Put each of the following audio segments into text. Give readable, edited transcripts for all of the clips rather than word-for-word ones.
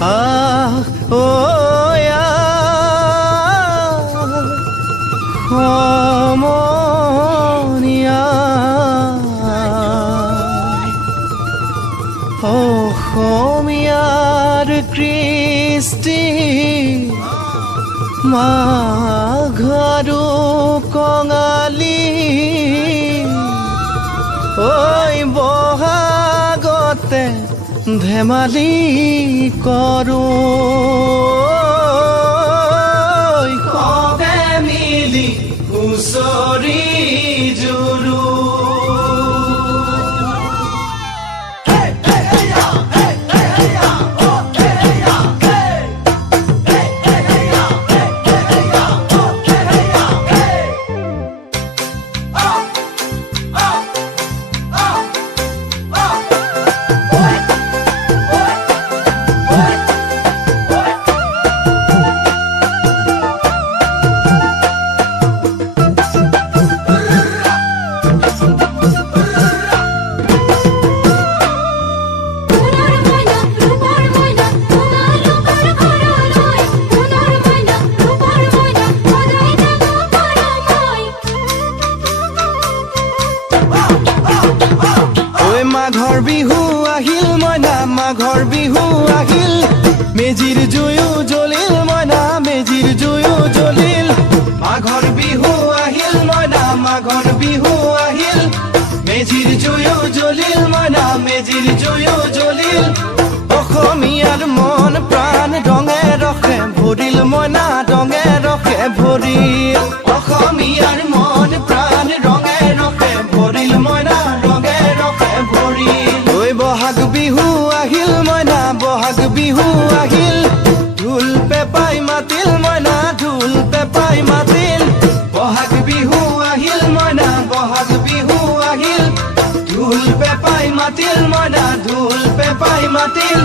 আহ ও সমনীয়া অসমীয়াৰ কৃষ্টি মাঘৰো কঙালী ঐ বহাগতে ধেমালি কৰোঁ কবে মিলি হুঁচৰি জুৰু মাঘৰ বিহু আহিল মইনা মাঘৰ বিহু আহিল মেজিৰ জুয়ো জ্বলিল মইনা মেজিৰ জুয়ো জ্বলিল মাঘৰ বিহু আহিল মইনা মাঘৰ বিহু আহিল মেজিৰ জুয়ো জ্বলিল মইনা মেজিৰ জুয়ো জ্বলিল অসমীয়াৰ মন প্ৰাণ ৰঙে ৰখে ভৰিল মইনা ৰঙে ৰখে ভৰিল অসমীয়াৰ মন প্ৰাণ ৰঙে ৰখে ভৰিল মইনা ৰঙে ৰখে ভৰিল ঐ বহাগ বিহু আহিল মইনা বহাগ বিহু আহিল ঢোল পেপাই মাতিল মইনা ঢোল পেপাই মাতিল বহাগ বিহু আহিল মইনা বহাগ বিহু আহিল ঢোল পেপাই মাতিল মইনা ঢোল পেপাই মাতিল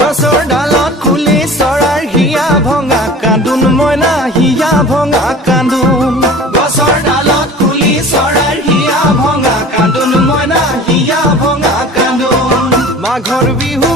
গছৰ ডালত খুলি চৰাইৰ হিয়া ভঙা কান্দোন মইনা হিয়া ভঙা কান্দোন গছৰ ডালত খুলি চৰাইৰ হিয়া ভঙা কান্দোন মইনা হিয়া ভঙা কান্দোন মাঘৰ বিহু